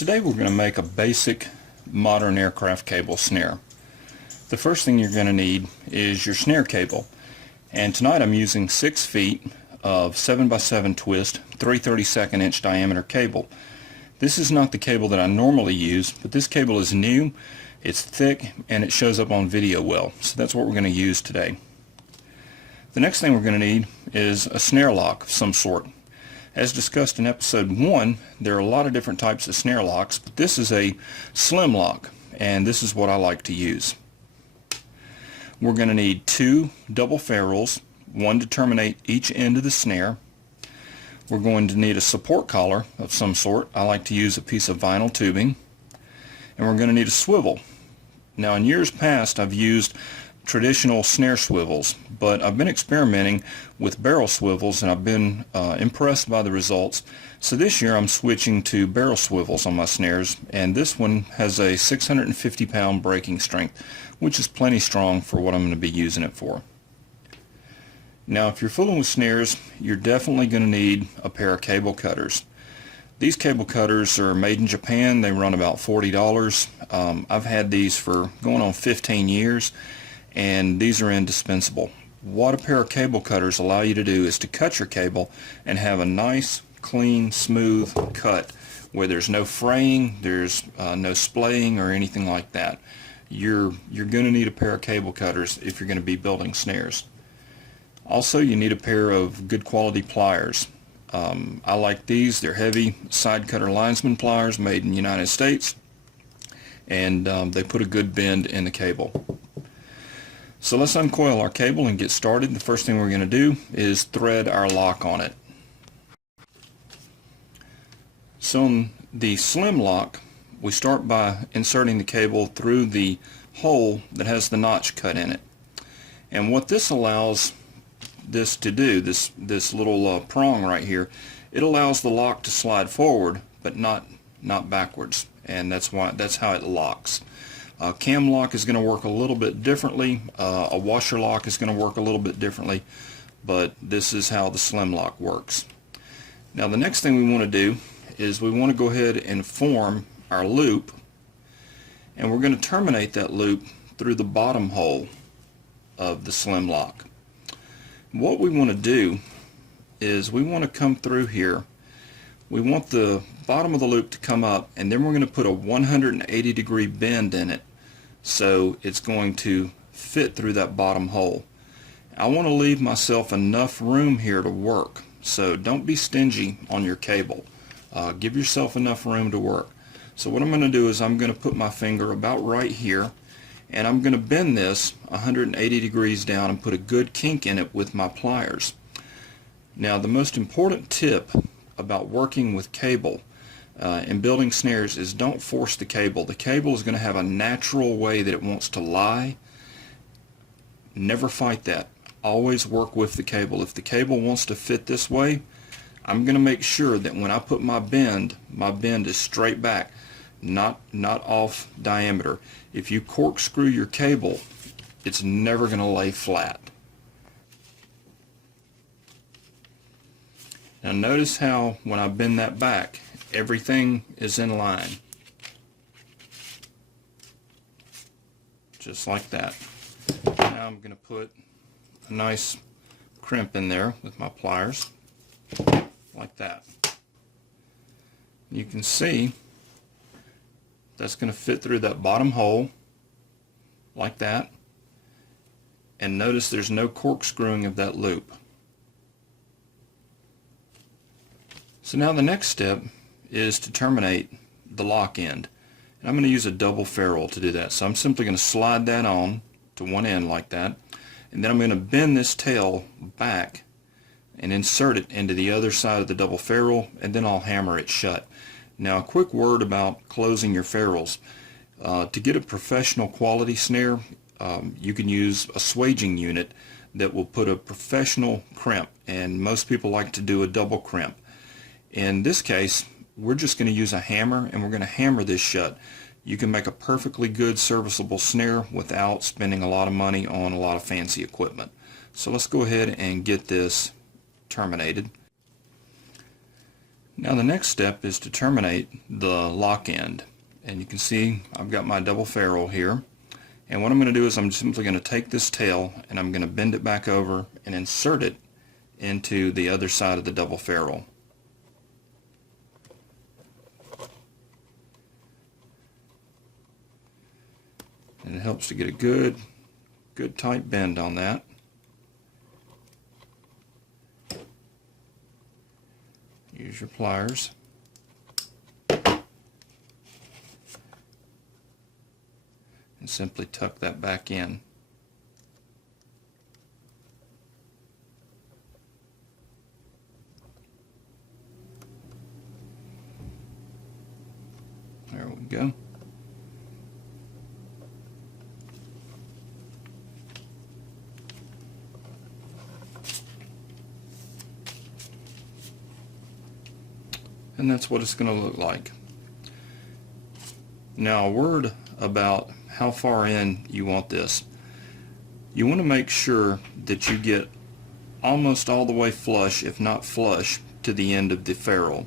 Today we're going to make a basic modern aircraft cable snare. The first thing you're going to need is your snare cable, and tonight I'm using 6 feet of 7x7 twist 3/32 inch diameter cable. This is not the cable that I normally use, but this cable is new, it's thick, and it shows up on video well, so that's what we're going to use today. The next thing we're going to need is a snare lock of some sort. As discussed in episode 1, there are a lot of different types of snare locks, but this is a slim lock, and this is what I like to use. We're going to need 2 double ferrules, one to terminate each end of the snare. We're going to need a support collar of some sort. I like to use a piece of vinyl tubing. And we're going to need a swivel. Now, in years past I've used traditional snare swivels, but I've been experimenting with barrel swivels and I've been impressed by the results. So this year I'm switching to barrel swivels on my snares, and this one has a 650 pound breaking strength, which is plenty strong for what I'm going to be using it for. Now, if you're fooling with snares, you're definitely going to need a pair of cable cutters. These cable cutters are made in Japan. They run about $40. I've had these for going on 15 years, and these are indispensable. What a pair of cable cutters allow you to do is to cut your cable and have a nice, clean, smooth cut where there's no fraying, there's no splaying or anything like that. You're going to need a pair of cable cutters if you're going to be building snares. Also, you need a pair of good quality pliers. I like these. They're heavy side cutter linesman pliers made in the United States, and they put a good bend in the cable. So let's uncoil our cable and get started. The first thing we're going to do is thread our lock on it. So on the slim lock, we start by inserting the cable through the hole that has the notch cut in it. And what this allows this to do, this little prong right here, it allows the lock to slide forward but not backwards, and that's how it locks. Cam lock is going to work a little bit differently. A washer lock is going to work a little bit differently, but this is how the slim lock works. Now, the next thing we want to do is we want to go ahead and form our loop, and we're going to terminate that loop through the bottom hole of the slim lock. What we want to do is we want to come through here. We want the bottom of the loop to come up, and then we're going to put a 180-degree bend in it, so it's going to fit through that bottom hole. I want to leave myself enough room here to work, so don't be stingy on your cable. Give yourself enough room to work. So what I'm going to do is I'm going to put my finger about right here, and I'm going to bend this 180 degrees down and put a good kink in it with my pliers. Now, the most important tip about working with cable and building snares is don't force the cable. The cable is going to have a natural way that it wants to lie. Never fight that. Always work with the cable. If the cable wants to fit this way, I'm going to make sure that when I put my bend is straight back, not off diameter. If you corkscrew your cable, it's never going to lay flat. Now notice how when I bend that back, everything is in line. Just like that. Now I'm going to put a nice crimp in there with my pliers, like that. You can see that's going to fit through that bottom hole, like that. And notice there's no corkscrewing of that loop. So now the next step is to terminate the lock end. And I'm going to use a double ferrule to do that. So I'm simply going to slide that on to one end like that. And then I'm going to bend this tail back and insert it into the other side of the double ferrule, and then I'll hammer it shut. Now, a quick word about closing your ferrules. To get a professional quality snare, you can use a swaging unit that will put a professional crimp, and most people like to do a double crimp. In this case, we're just going to use a hammer, and we're going to hammer this shut. You can make a perfectly good serviceable snare without spending a lot of money on a lot of fancy equipment. So let's go ahead and get this terminated. Now the next step is to terminate the lock end, and you can see I've got my double ferrule here, and what I'm going to do is I'm simply going to take this tail and I'm going to bend it back over and insert it into the other side of the double ferrule. And it helps to get a good tight bend on that. Use your pliers. And simply tuck that back in. There we go. And that's what it's going to look like. Now a word about how far in you want this. You want to make sure that you get almost all the way flush, if not flush, to the end of the ferrule.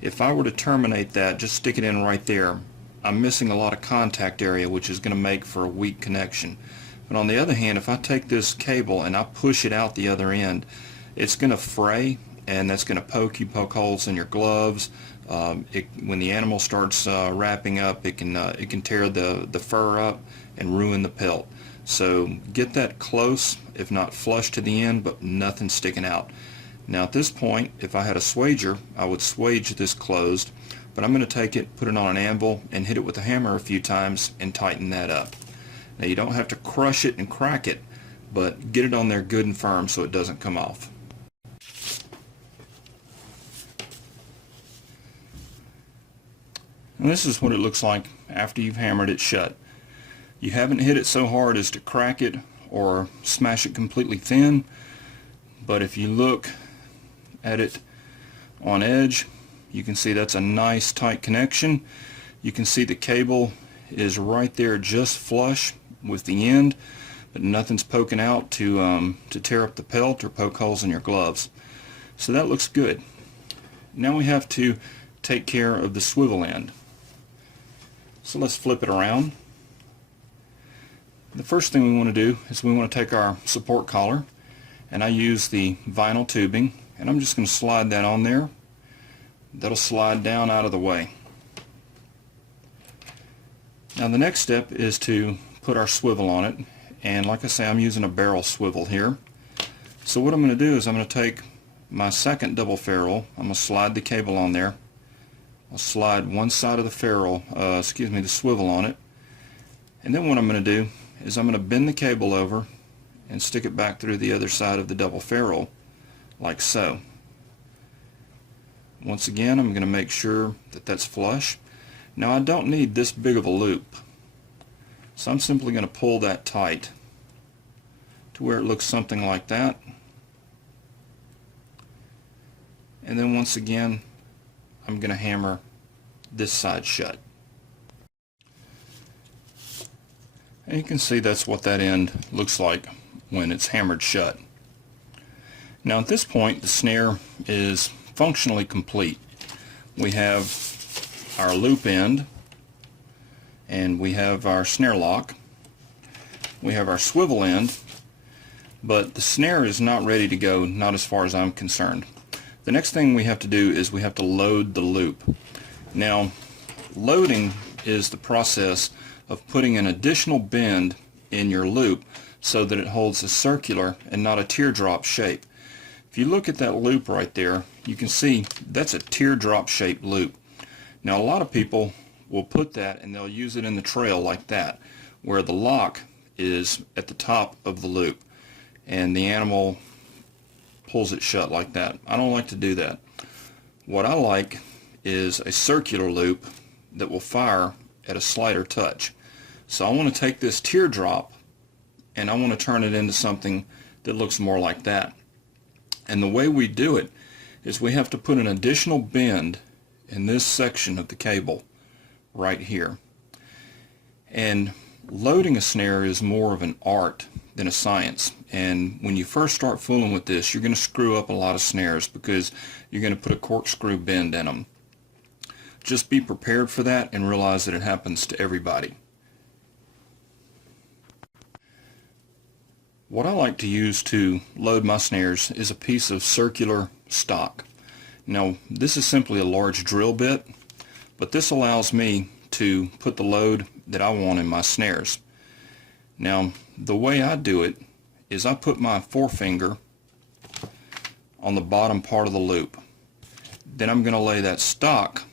If I were to terminate that, just stick it in right there, I'm missing a lot of contact area, which is going to make for a weak connection. But on the other hand, if I take this cable and I push it out the other end, it's going to fray, and that's going to poke holes in your gloves. When the animal starts wrapping up, it can tear the fur up and ruin the pelt. So get that close, if not flush to the end, but nothing sticking out. Now at this point, if I had a swager, I would swage this closed, but I'm going to take it, put it on an anvil, and hit it with a hammer a few times and tighten that up. Now you don't have to crush it and crack it, but get it on there good and firm so it doesn't come off. And this is what it looks like after you've hammered it shut. You haven't hit it so hard as to crack it or smash it completely thin, but if you look at it on edge, you can see that's a nice tight connection. You can see the cable is right there just flush with the end, but nothing's poking out to tear up the pelt or poke holes in your gloves. So that looks good. Now we have to take care of the swivel end. So let's flip it around. The first thing we want to do is we want to take our support collar, and I use the vinyl tubing, and I'm just going to slide that on there. That'll slide down out of the way. Now the next step is to put our swivel on it, and like I say, I'm using a barrel swivel here. So what I'm going to do is I'm going to take my second double ferrule, I'm going to slide the cable on there. I'll slide one side of the ferrule, the swivel on it, and then what I'm going to do is I'm going to bend the cable over and stick it back through the other side of the double ferrule, like so. Once again, I'm going to make sure that that's flush. Now I don't need this big of a loop, so I'm simply going to pull that tight to where it looks something like that. And then once again, I'm going to hammer this side shut. And you can see that's what that end looks like when it's hammered shut. Now at this point, the snare is functionally complete. We have our loop end, and we have our snare lock, we have our swivel end, but the snare is not ready to go, not as far as I'm concerned. The next thing we have to do is we have to load the loop. Now, loading is the process of putting an additional bend in your loop so that it holds a circular and not a teardrop shape. If you look at that loop right there, you can see that's a teardrop shaped loop. Now a lot of people will put that and they'll use it in the trail like that, where the lock is at the top of the loop and the animal pulls it shut like that. I don't like to do that. What I like is a circular loop that will fire at a slighter touch. So I want to take this teardrop and I want to turn it into something that looks more like that. And the way we do it is we have to put an additional bend in this section of the cable right here. And loading a snare is more of an art than a science. and when you first start fooling with this, you're going to screw up a lot of snares because you're going to put a corkscrew bend in them. Just be prepared for that and realize that it happens to everybody. What I like to use to load my snares is a piece of circular stock. Now, this is simply a large drill bit, but this allows me to put the load that I want in my snares. Now, the way I do it is I put my forefinger on the bottom part of the loop. Then I'm going to lay that stock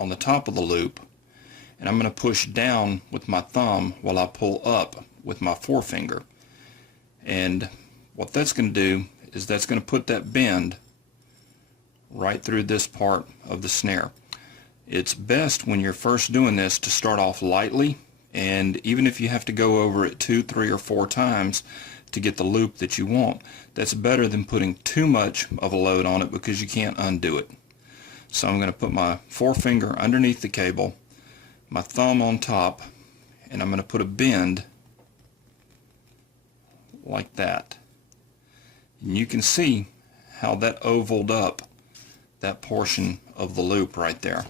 on the top of the loop, and I'm going to push down with my thumb while I pull up with my forefinger. And what that's going to do is that's going to put that bend right through this part of the snare. It's best when you're first doing this to start off lightly, and even if you have to go over it 2, 3, or 4 times to get the loop that you want, that's better than putting too much of a load on it because you can't undo it. So I'm going to put my forefinger underneath the cable, my thumb on top, and I'm going to put a bend like that. And you can see how that ovaled up that portion of the loop right there.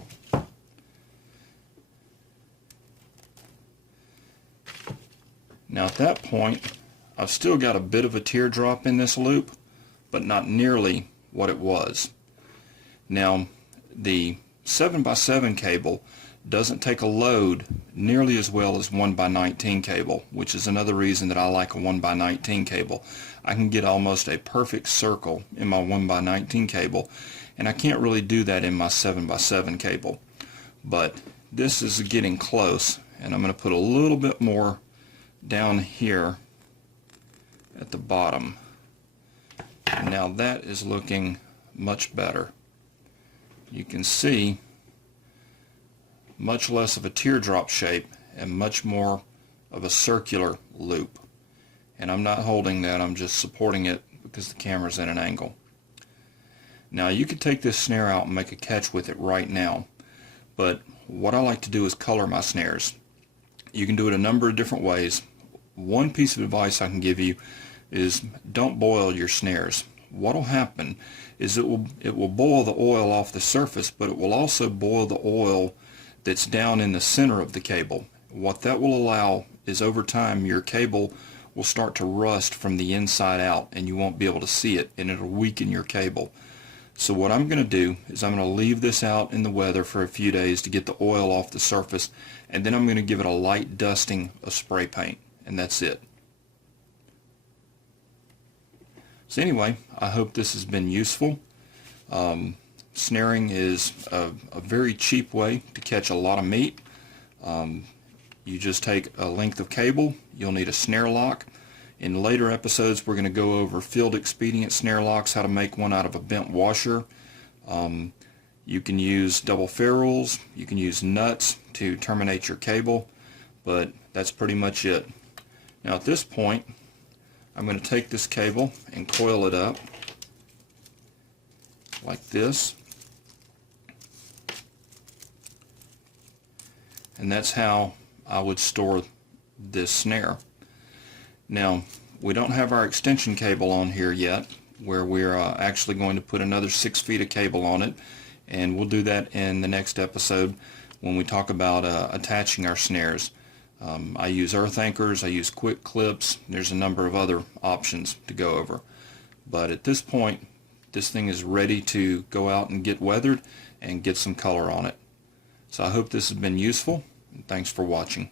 Now at that point, I've still got a bit of a teardrop in this loop, but not nearly what it was. Now, the 7x7 cable doesn't take a load nearly as well as 1x19 cable, which is another reason that I like a 1x19 cable. I can get almost a perfect circle in my 1x19 cable, and I can't really do that in my 7x7 cable. But this is getting close, and I'm going to put a little bit more down here at the bottom. And now that is looking much better. You can see much less of a teardrop shape and much more of a circular loop. And I'm not holding that, I'm just supporting it because the camera's at an angle. Now you could take this snare out and make a catch with it right now, but what I like to do is color my snares. You can do it a number of different ways. One piece of advice I can give you is don't boil your snares. What will happen is it will boil the oil off the surface, but it will also boil the oil that's down in the center of the cable. What that will allow is over time your cable will start to rust from the inside out and you won't be able to see it, and it'll weaken your cable. So what I'm going to do is I'm going to leave this out in the weather for a few days to get the oil off the surface, and then I'm going to give it a light dusting of spray paint, and that's it. So anyway, I hope this has been useful. Snaring is a very cheap way to catch a lot of meat. You just take a length of cable, you'll need a snare lock. In later episodes we're going to go over field expedient snare locks, how to make one out of a bent washer. You can use double ferrules, you can use nuts to terminate your cable, but that's pretty much it. Now at this point I'm going to take this cable and coil it up like this, and that's how I would store this snare. Now we don't have our extension cable on here yet, where we're actually going to put another 6 feet of cable on it, and we'll do that in the next episode when we talk about attaching our snares. I use earth anchors, I use quick clips, there's a number of other options to go over. But at this point, this thing is ready to go out and get weathered and get some color on it. So I hope this has been useful, and thanks for watching.